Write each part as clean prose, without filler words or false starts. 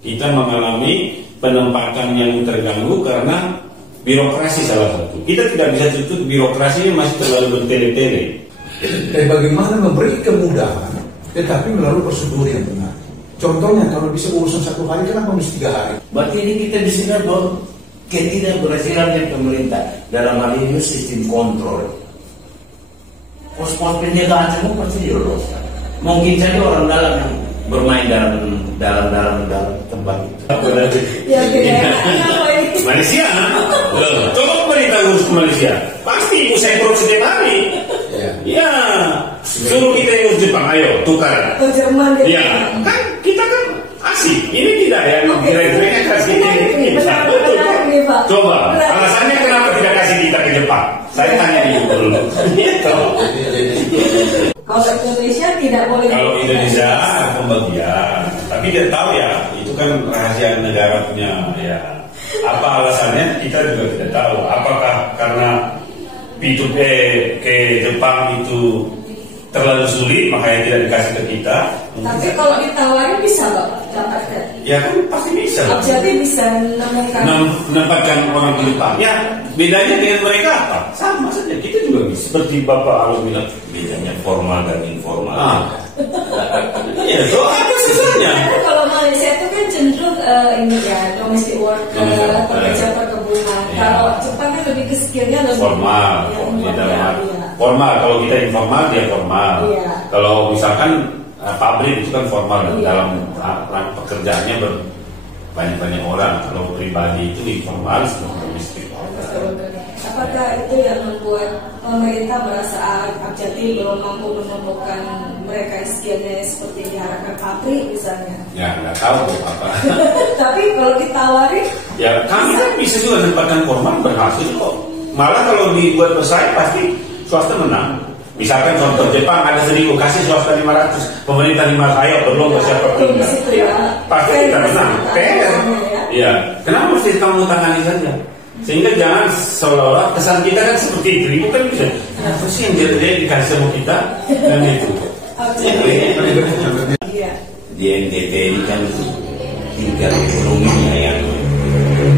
Kita mengalami penempatan yang terganggu karena birokrasi salah satu. Kita tidak bisa tutup birokrasi ini masih terlalu bertele-tele. Dan bagaimana memberi kemudahan, tetapi melalui prosedur yang benar. Contohnya kalau bisa urusan 1 hari, kenapa mesti 3 hari? Berarti ini kita bisa bahwa ketidakberhasilannya pemerintah dalam hal ini sistem kontrol. Pos-pos penjagaan semua pasti diloloskan. Mungkin saja orang dalam yang bermain dalam tempat itu. Ya, Malaysia, coba pemerintah urus Malaysia, pasti usai korupsi setiap hari. Ya, suruh kita yang urus Jepang, ayo tukar. Jerman. Ya, kan kita kan asik. Ini tidak ya, kira-kira kasih ini. Betul. Coba, alasannya kenapa tidak kasih kita ke Jepang? Saya tanya dulu. Kalau Indonesia tidak boleh. Kalau Indonesia pembagian, tapi dia tahu ya, itu kan rahasia negara punya ya. Apa alasannya kita juga tidak tahu. Apakah karena P2P ke Jepang itu terlalu sulit makanya tidak dikasih ke kita? Tapi kalau ditawarin bisa Bapak dapatkan? Ya kan pasti bisa. Jadi bisa menempatkan orang di Jepang. Ya bedanya dengan mereka apa? Sama saja, kita juga bisa. Seperti Bapak Alus bilang, bedanya formal dan informal. Iya, so apa susahnya? Kalau Malaysia itu kan cenderung ini ya domestic worker, pekerja perkebunan. Kalau Jepang kan lebih ke skillnya lebih formal. Formal, kalau kita informal dia formal. Kalau misalkan pabrik itu kan formal dalam pekerjaannya banyak orang. Kalau pribadi itu informal, domestik. Apakah itu yang membuat pemerintah merasa Abjati belum mampu menemukan mereka skillnya seperti diharapkan pabrik misalnya? Ya nggak tahu apa. Tapi kalau ditawarin, ya kami kan bisa juga tempatkan formal berhasil kok. Malah kalau dibuat bersaing pasti swasta menang. Misalkan contoh Jepang ada 1.000, kasih swasta 500, pemerintah 500, ayo berlomba siapa punya. Pasti kita menang. Ya, kenapa mesti kamu tangani saja? Sehingga jangan seolah-olah kesan kita kan seperti itu. Ibu kan bisa, kenapa sih yang dia dikasih sama kita dan itu. Di NTT ini kan tingkat ekonominya yang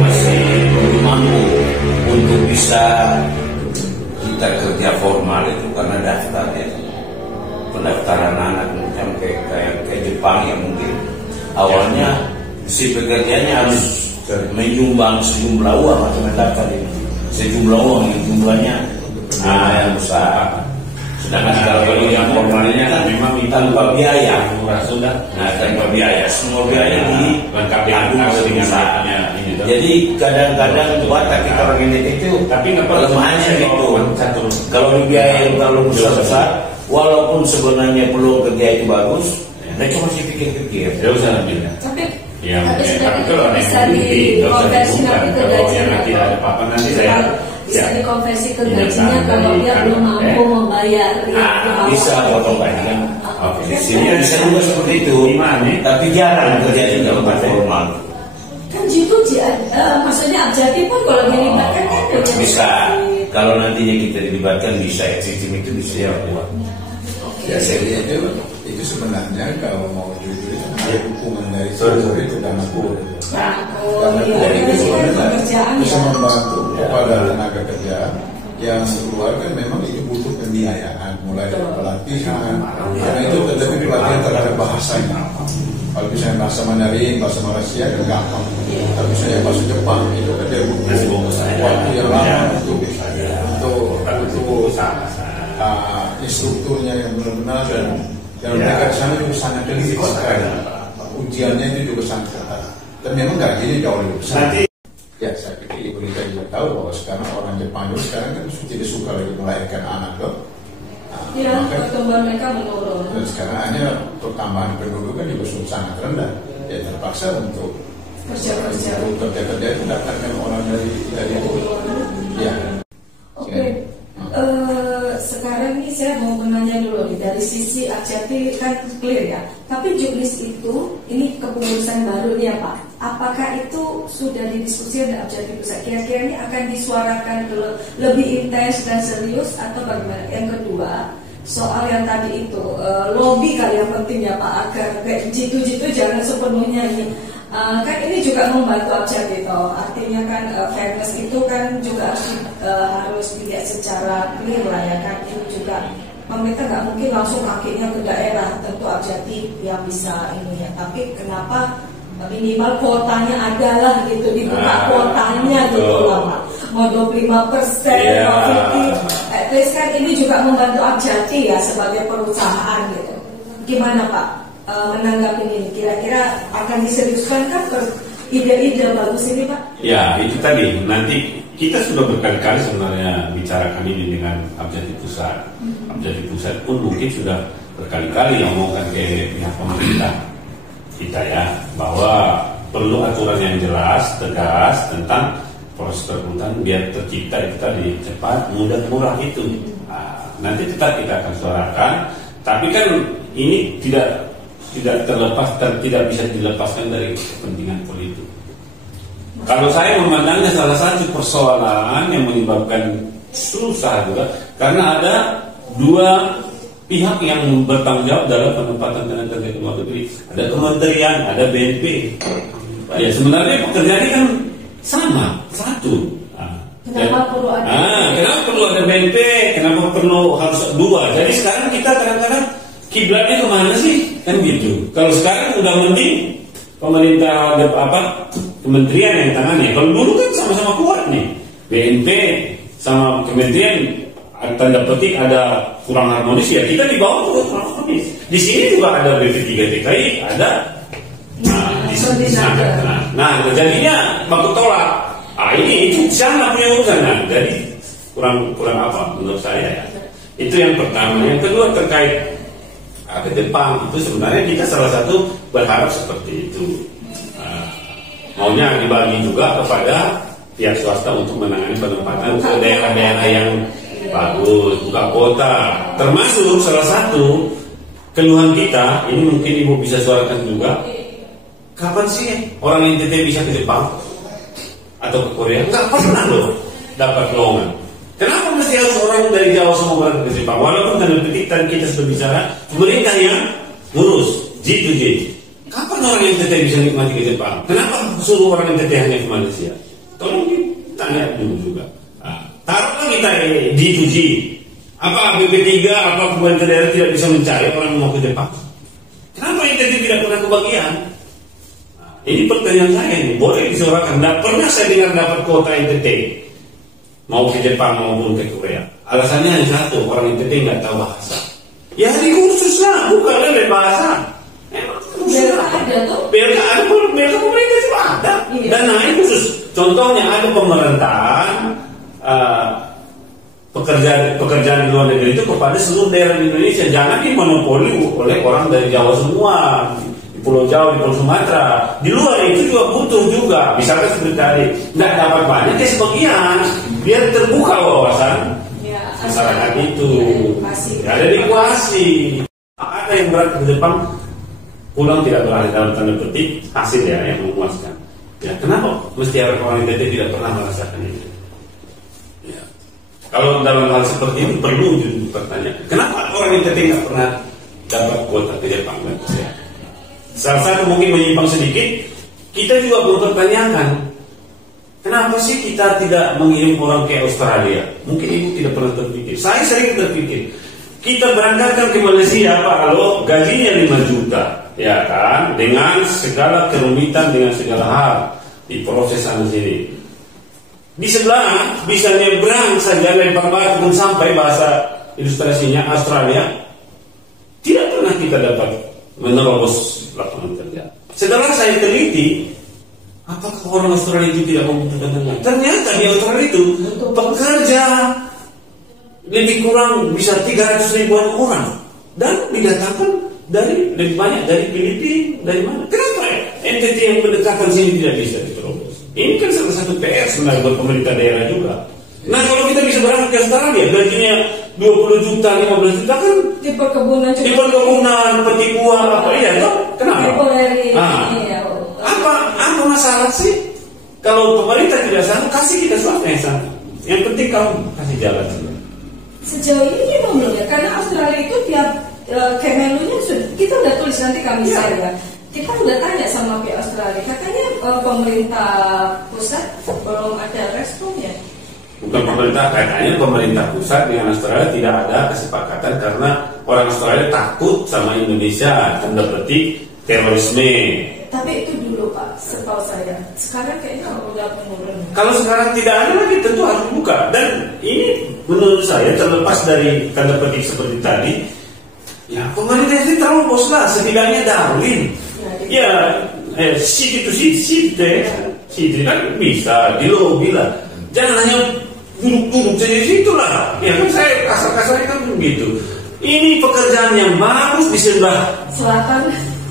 masih mampu untuk bisa kita kerja formal itu karena daftarnya pendaftaran anak sampai kayak Jepang yang mungkin awalnya si pekerjanya harus menyumbang sejumlah uang atau mendaftar ini sejumlah uang yang jumlahnya yang besar. Sedangkan kalau yang formalnya kan memang tanpa biaya, sudah. Nah, tanpa biaya, semua biaya di lengkapi dengan jadi kadang-kadang buat kita orang ini itu tapi kelemahannya itu kalau dibiayai terlalu besar, walaupun sebenarnya peluang kerja itu bagus, mereka masih pikir-pikir. Ya usah ambil. Tapi tapi kalau bisa dikonversi nanti ke gajinya. Tidak ada apa-apa nanti saya. Bisa dikonversi ke gajinya kalau dia belum mampu membayar. Bisa potong gaji kan. Di sini bisa juga seperti itu. Tapi jarang terjadi dalam formal. Kan gitu, maksudnya Abjati pun kalau dilibatkan kan bisa. Kalau nantinya kita dilibatkan bisa, sistem itu bisa buat. Ya saya lihat itu sebenarnya kalau mau jujur ada dukungan dari seluruh itu dana kur. Dana kur itu sebenarnya bisa membantu kepada tenaga kerja yang keluar kan memang itu butuh pembiayaan mulai dari pelatihan. Karena itu terlebih pelatihan terhadap bahasanya. Kalau misalnya bahasa Mandarin, bahasa Malaysia kan gampang. Tapi misalnya bahasa Jepang itu kan dia butuh waktu yang lama untuk instrukturnya yang benar-benar dan mereka di sana juga sangat teliti sekali. Ujiannya itu juga sangat ketat. Dan memang gajinya jauh lebih besar. Ya saya pikir ibu kita juga tahu bahwa sekarang orang Jepang juga sekarang kan tidak suka lagi melahirkan anak loh. Ya, pertumbuhan mereka menurun. Dan sekarang hanya pertambahan penduduk kan juga sangat rendah. Ya terpaksa untuk kerja-kerja itu datangkan orang dari luar. Ya. Oke. Sekarang ini saya mau menanya dulu nih, dari sisi Abjati kan clear ya. Tapi juknis itu ini kepengurusan baru nih ya Pak. Apakah itu sudah didiskusikan dengan Abjati Pusat? Kira-kira ini akan disuarakan lebih intens dan serius atau bagaimana? Yang kedua, soal yang tadi itu lobby kali yang penting ya Pak, agar kayak jitu-jitu jangan sepenuhnya ini Kan ini juga membantu Abjad gitu. Artinya kan fairness itu kan juga harus dilihat secara clear lah ya kan. Itu juga pemerintah nggak mungkin langsung kakinya ke daerah, tentu Abjati yang bisa ini ya. Tapi kenapa minimal kuotanya adalah gitu, dibuka kuotanya gitu lah Pak. Mau 25%, mau 50%, at least kan ini juga membantu Abjati ya sebagai perusahaan gitu. Gimana Pak menanggapi ini? Kira-kira akan diseriuskan kan ide-ide bagus ini Pak? Ya itu tadi, nanti kita sudah berkali-kali sebenarnya bicarakan ini dengan Abjati Pusat. Abjati Pusat pun mungkin sudah berkali-kali ngomongkan ke pihak pemerintah kita ya, bahwa perlu aturan yang jelas, tegas tentang proses perhutanan biar tercipta itu tadi cepat, mudah, murah itu. Nah, nanti tetap kita akan suarakan, tapi kan ini tidak terlepas dan tidak bisa dilepaskan dari kepentingan politik. Kalau saya memandangnya salah satu persoalan yang menyebabkan susah juga karena ada dua pihak yang bertanggung jawab dalam penempatan tenaga kerja luar negeri. Ada kementerian, ada BNP. Ya sebenarnya pekerjaannya kan sama, satu. Kenapa perlu ada? Kenapa perlu ada BNP? Kenapa perlu harus dua? Jadi sekarang kita kadang-kadang kiblatnya kemana sih? Kan gitu. Kalau sekarang udah mending pemerintah kementerian yang tangani. Kalau dulu kan sama-sama kuat nih. BNP sama kementerian tanda petik ada kurang harmonis ya, kita di bawah juga kurang harmonis. Di sini juga ada BP3 TKI, ada nah jadinya baku tolak. Ini itu sangat punya urusan. Nah, jadi kurang apa menurut saya ya. Itu yang pertama. Yang kedua terkait ke Jepang, itu sebenarnya kita salah satu berharap seperti itu. Maunya dibagi juga kepada pihak swasta untuk menangani penempatan ke daerah-daerah yang bagus, buka kota. Termasuk salah satu keluhan kita, ini mungkin Ibu bisa suarakan juga. Kapan sih orang NTT bisa ke Jepang atau ke Korea? Enggak pernah loh dapat lowongan. Kenapa mesti harus orang dari Jawa semua berangkat ke Jepang? Walaupun tanda petik tadi kita sudah bicara, pemerintah yang ngurus G2G. Kapan orang NTT bisa nikmati ke Jepang? Kenapa suruh orang NTT hanya ke Malaysia? Tolong ditanya dulu juga. Taruhlah kita G2G, apa BP3, apa pemerintah daerah tidak bisa mencari orang mau ke Jepang? Kenapa NTT tidak pernah kebagian? Ini pertanyaan saya ini, boleh disuarakan. Tidak pernah saya dengar dapat kuota NTT mau ke Jepang maupun ke Korea. Alasannya hanya satu, orang NTT nggak tahu bahasa. Ya di kursus lah, bukan lele bahasa. Biar ada pemerintah juga ada. Dan lain khusus. Contohnya ada pemerintahan pekerjaan di luar negeri itu kepada seluruh daerah di Indonesia. Jangan dimonopoli oleh orang dari Jawa semua, di Pulau Jawa, di Pulau Sumatera. Di luar itu juga butuh juga. Misalkan seperti tadi, nggak dapat banyak ya sebagian, biar terbuka wawasan masyarakat itu. Ada dikuasi. Ada yang berangkat ke Jepang pulang tidak berada dalam tanda petik hasil ya yang memuaskan. Ya kenapa mesti orang NTT tidak pernah merasakan itu? Ya. Kalau dalam hal seperti ini perlu dipertanyakan. Kenapa orang NTT nggak pernah dapat kuota ke Jepang dan Korea? Salah satu mungkin menyimpang sedikit, kita juga mempertanyakan kenapa sih kita tidak mengirim orang ke Australia? Mungkin Ibu tidak pernah terpikir. Saya sering terpikir. Kita berangkatkan ke Malaysia Pak, kalau gajinya 5 juta, ya kan, dengan segala kerumitan, dengan segala hal di proses sana sini. Di sebelah bisa nyebrang saja lempar batu pun sampai bahasa ilustrasinya Australia. Tidak pernah kita dapat menerobos lapangan kerja. Setelah saya teliti, apakah orang Australia itu tidak membutuhkan tenaga? Ternyata di Australia itu pekerja lebih kurang bisa 300 ribuan orang dan didatangkan dari lebih banyak dari Filipina, dari mana? Kenapa NTT yang berdekatan sini tidak bisa diterobos? Ini kan salah satu PR sebenarnya buat pemerintah daerah juga. Nah kalau kita bisa berangkat ke Australia, gajinya 20 juta, 15 juta kan di perkebunan, petik buah apa ya toh? Kenapa? Apa masalah sih? Kalau pemerintah tidak sana, kasih kita swasta yang sana. Yang penting kamu kasih jalan. Sejauh ini belum ya, karena Australia itu tiap Kemelunya kita udah tulis nanti kami share ya. kita udah tanya sama pihak Australia, katanya pemerintah pusat belum ada responnya. Bukan pemerintah, katanya pemerintah pusat dengan Australia tidak ada kesepakatan karena orang Australia takut sama Indonesia, tanda petik terorisme. Tapi itu dulu Pak, setahu saya. Sekarang kayaknya udah menurun. Kalau sekarang tidak ada lagi tentu harus buka. Dan ini menurut saya terlepas dari tanda petik seperti tadi, ya pemerintah itu terobos lah, setidaknya Darwin. Ya, seat kan bisa di lobby lah. Jangan hanya duduk-duduk saja di situ lah. Ya kan saya kasar-kasarnya kan begitu. Ini pekerjaan yang bagus di sebelah selatan.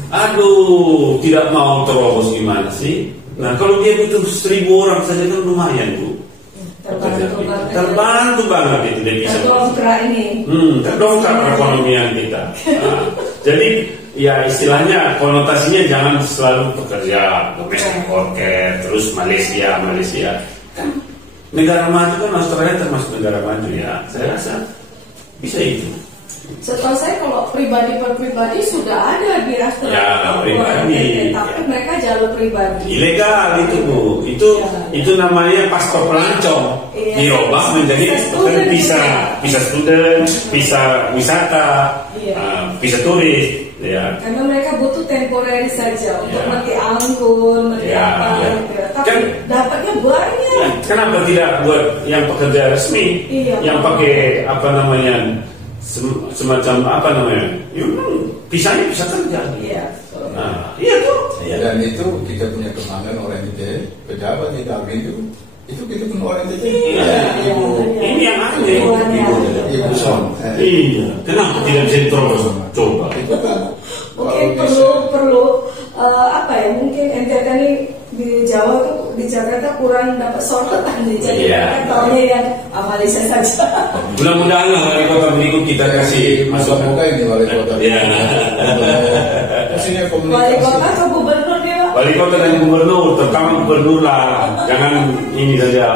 Aduh, tidak mau terobos gimana sih? Nah, kalau dia butuh 1.000 orang saja kan lumayan, Bu. Terbantu banget itu dia bisa. Terdongkrak perekonomian kita. Nah, jadi ya istilahnya konotasinya jangan selalu pekerja domestic worker terus Malaysia kan negara maju kan Australia termasuk negara maju ya. Saya rasa bisa itu. Setahu saya kalau pribadi per pribadi sudah ada di Australia. Ya, pribadi. Tapi mereka jalur pribadi. Ilegal itu Bu. Itu namanya paspor pelancong. Diubah menjadi bisa student, bisa wisata, bisa turis. Ya. Karena mereka butuh temporary saja untuk mati anggun, mati apa. Tapi kan, dapatnya banyak. Kenapa tidak buat yang pekerja resmi, yang pakai apa namanya? Semacam apa namanya? Pisahnya bisa kerja. Iya. Nah, iya tuh. Dan itu kita punya kebanggaan orang itu pejabat di Darwin itu kita punya orang itu. Ini yang aneh. Ibu Son. Iya. Kenapa tidak bisa terus coba? Itu kan. Mungkin perlu apa ya? Mungkin NTT ini di Jawa tuh di Jakarta kurang dapat sorotan di Jakarta. Taunya yang Malaysia saja. Mudah-mudahan lah wali kota berikut kita kasih masuk muka ini wali kota. Iya. Wali kota atau gubernur dia? Wali kota dan gubernur, terutama gubernur lah. Jangan ini saja.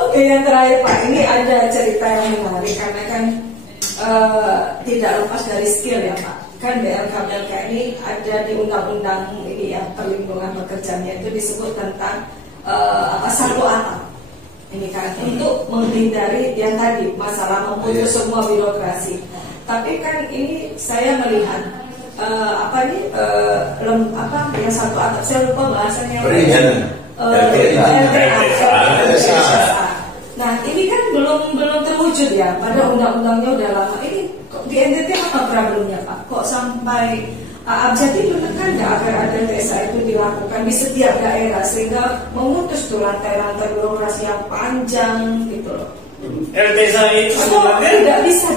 Oke, yang terakhir Pak, ini ada cerita yang menarik karena kan tidak lepas dari skill ya Pak. Kan BLK ini ada di undang-undang ini ya perlindungan pekerjaannya itu disebut tentang satu atap ini kan untuk menghindari yang tadi masalah memutus semua birokrasi. Tapi kan ini saya melihat yang satu atap saya lupa bahasanya. Nah ini kan belum terwujud ya pada undang-undangnya udah lama ini. Di NTT apa problemnya Pak? Kok sampai Abjadi menekan agar ada TSA itu dilakukan di setiap daerah sehingga memutus tuh rantai-rantai birokrasi yang panjang gitu loh. LTSA itu sebenarnya tidak bisa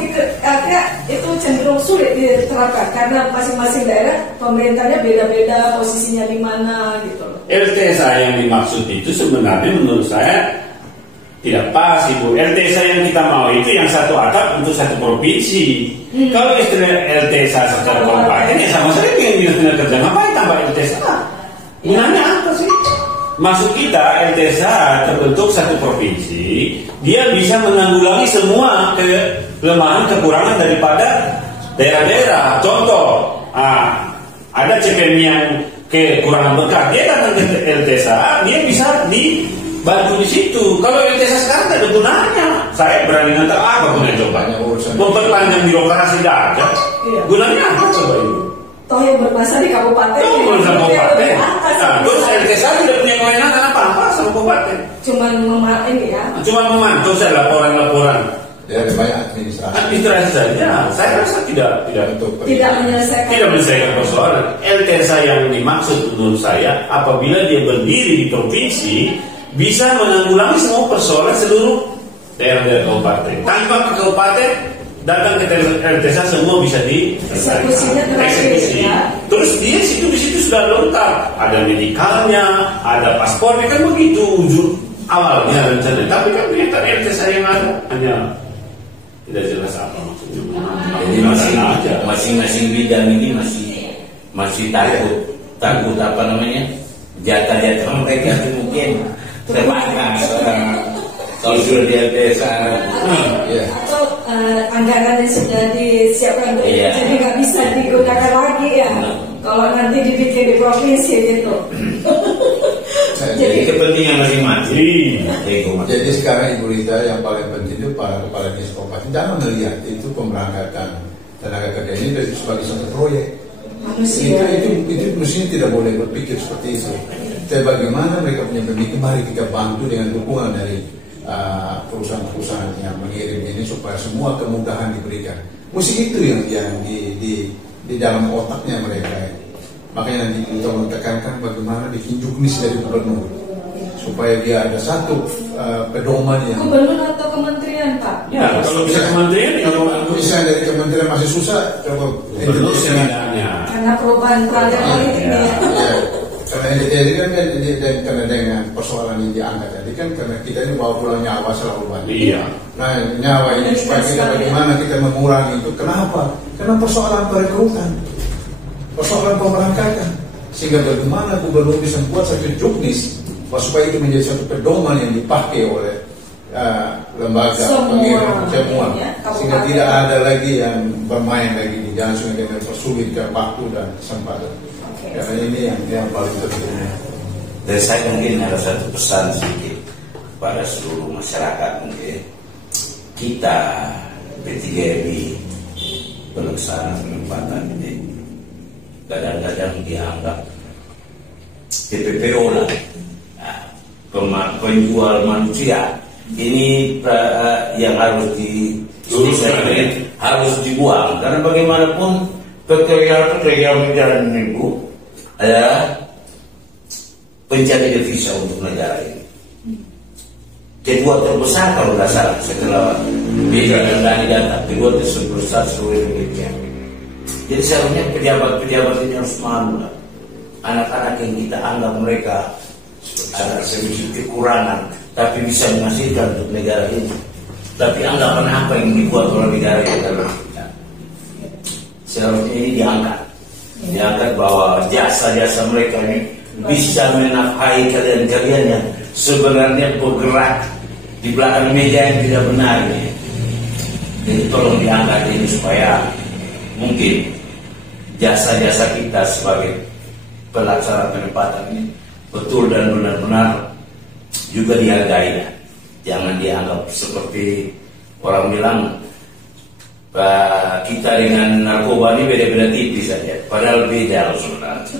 itu cenderung sulit diterapkan karena masing-masing daerah pemerintahnya beda-beda posisinya di mana gitu loh. LTSA yang dimaksud itu sebenarnya menurut saya tidak pas Ibu. LTSA yang kita mau itu yang satu atap untuk satu provinsi. Kalau istilah LTSA secara kompeten ya sama saja dengan istilah kerja. Ngapain tambah LTSA? Gunanya apa sih? Maksud kita LTSA terbentuk satu provinsi, dia bisa menanggulangi semua kelemahan kekurangan daripada daerah-daerah. Contoh, ada CPM yang kekurangan berkat, dia datang ke LTSA, dia bisa dibantu di situ. Kalau LTSA sekarang tidak ada gunanya. Saya berani ngantar apa gunanya coba? Memperpanjang birokrasi tidak ada. Gunanya apa coba itu? Toh yang bermasalah di kabupaten. Kabupaten. Terus LTSA tidak punya kewenangan apa-apa sama kabupaten. Cuman memantau saya laporan-laporan. Ya ada banyak administrasi saja. Saya rasa tidak menyelesaikan persoalan. LTSA yang dimaksud menurut saya apabila dia berdiri di provinsi bisa menanggulangi semua persoalan seluruh daerah-daerah kabupaten. Tanpa ke kabupaten datang ke LTSA semua bisa dieksekusi. Terus dia di situ sudah lengkap. Ada medikalnya, ada paspornya kan begitu ujung awalnya rencana. Tapi kan ternyata LTSA yang ada hanya tidak jelas apa maksudnya. Jadi masing-masing bidang ini masih takut apa namanya jatah-jatah mereka itu mungkin terbatas kalau sudah di LTSA. anggaran yang sudah disiapkan untuk itu, jadi nggak bisa digunakan lagi ya. Kalau nanti dibikin di provinsi gitu. Jadi kepentingan masing-masing. Jadi sekarang Ibu Rita yang paling penting itu para kepala desa kabupaten jangan melihat itu pemberangkatan tenaga kerja ini sebagai satu proyek. Itu mestinya tidak boleh berpikir seperti itu. Tapi bagaimana mereka punya pemikiran, mari kita bantu dengan dukungan dari perusahaan-perusahaan yang mengirim ini supaya semua kemudahan diberikan. Mesti itu yang di dalam otaknya mereka. Makanya nanti kita menekankan bagaimana bikin juknis dari gubernur supaya dia ada satu pedoman yang gubernur atau kementerian Pak. Ya kalau bisa kementerian, kalau bisa dari kementerian masih susah, coba gubernur sebenarnya. Karena perubahan peralihan politik ya. Karena ini kan karena dengan persoalan yang diangkat tadi kan karena kita ini bawa pulang nyawa selalu banyak. Iya. Nah nyawa ini supaya kita bagaimana kita mengurangi itu. Kenapa? Karena persoalan perekrutan, persoalan pemberangkatan. Sehingga bagaimana gubernur bisa membuat satu juknis supaya itu menjadi satu pedoman yang dipakai oleh lembaga pengirim semua, sehingga tidak ada lagi yang bermain lagi di jalan sehingga dengan persulit ke waktu dan kesempatan. Karena ini yang paling penting. Dan saya mungkin ada satu pesan sedikit pada seluruh masyarakat mungkin kita P3RI pelaksana penempatan ini kadang-kadang dianggap TPPO lah, penjual manusia ini yang harus harus dibuang karena bagaimanapun pekerja migran itu adalah pencari devisa untuk negara ini. Kedua terbesar kalau nggak salah setelah Bega dan Dani data, kedua terbesar seluruh Indonesia. Jadi seharusnya pejabat-pejabat ini harus malu lah. Anak-anak yang kita anggap mereka ada sedikit kekurangan, tapi bisa menghasilkan untuk negara ini. Tapi anggapan apa yang dibuat oleh negara ini dalam kita? Seharusnya ini diangkat bahwa jasa-jasa mereka ini bisa menafkahi kalian-kalian yang sebenarnya bergerak di belakang meja yang tidak benar ini. Jadi tolong diangkat ini supaya mungkin jasa-jasa kita sebagai pelaksana penempatan ini betul dan benar-benar juga dihargai. Jangan dianggap seperti orang bilang kita dengan narkoba ini beda-beda tipis saja, padahal beda sebenarnya.